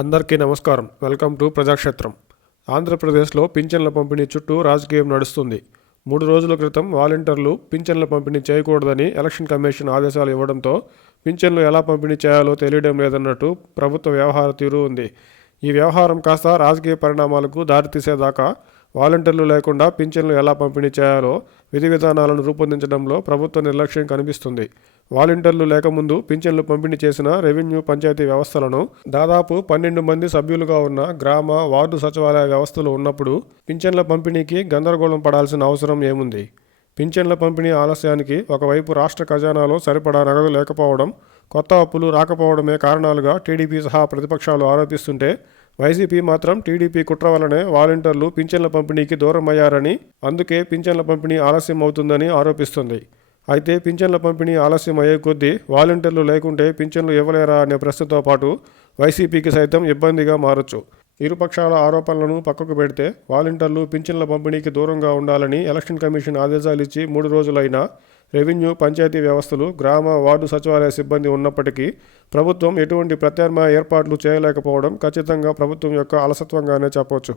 అందరికీ నమస్కారం. Welcome to Prajakshetram. ఆంధ్రప్రదేశ్లో పింఛన్ల పంపిణీ చుట్టూ రాజకీయం నడుస్తుంది. 3 రోజుల క్రితం వాలంటీర్లు పింఛన్ల పంపిణీ చేయకూడదని ఎలక్షన్ కమిషన్ ఆదేశాలు ఇవ్వడంతో పింఛన్లు ఎలా పంపిణీ చేయాలో తెలియడం లేదన్నట్టు ప్రభుత్వ వ్యవహార తీరు ఉంది. ఈ వ్యవహారం కాస్త రాజకీయ పరిణామాలకు దారితీసేదాకా వాలంటీర్లు లేకుండా పింఛన్లు ఎలా పంపిణీ చేయాలో విధి విధానాలను రూపొందించడంలో ప్రభుత్వ నిర్లక్ష్యం కనిపిస్తుంది. వాలంటీర్లు లేకముందు పింఛన్లు పంపిణీ చేసిన రెవెన్యూ పంచాయతీ వ్యవస్థలను దాదాపు 12 మంది సభ్యులుగా ఉన్న గ్రామ వార్డు సచివాలయ వ్యవస్థలు ఉన్నప్పుడు పింఛన్ల పంపిణీకి గందరగోళం పడాల్సిన అవసరం ఏముంది? పింఛన్ల పంపిణీ ఆలస్యానికి ఒకవైపు రాష్ట్ర ఖజానాలో సరిపడా నగదు లేకపోవడం, కొత్త అప్పులు రాకపోవడమే కారణాలుగా టీడీపీ సహా ప్రతిపక్షాలు ఆరోపిస్తుంటే, వైసీపీ మాత్రం టీడీపీ కుట్ర వల్లనే వాలంటీర్లు పింఛన్ల పంపిణీకి దూరం అయ్యారని, అందుకే పింఛన్ల పంపిణీ ఆలస్యం అవుతుందని ఆరోపిస్తుంది. అయితే పింఛన్ల పంపిణీ ఆలస్యం అయ్యే కొద్దీ వాలంటీర్లు లేకుంటే పింఛన్లు ఇవ్వలేరా అనే ప్రశ్నతో పాటు వైసీపీకి సైతం ఇబ్బందిగా మారొచ్చు. ఇరుపక్షాల ఆరోపణలను పక్కకు పెడితే వాలంటీర్లు పింఛన్ల పంపిణీకి దూరంగా ఉండాలని ఎలక్షన్ కమిషన్ ఆదేశాలు ఇచ్చి 3 రోజులైనా రెవెన్యూ పంచాయతీ వ్యవస్థలు, గ్రామ వార్డు సచివాలయ సిబ్బంది ఉన్నప్పటికీ ప్రభుత్వం ఎటువంటి ప్రత్యామ్నాయ ఏర్పాట్లు చేయలేకపోవడం ఖచ్చితంగా ప్రభుత్వం యొక్క అలసత్వంగానే చెప్పవచ్చు.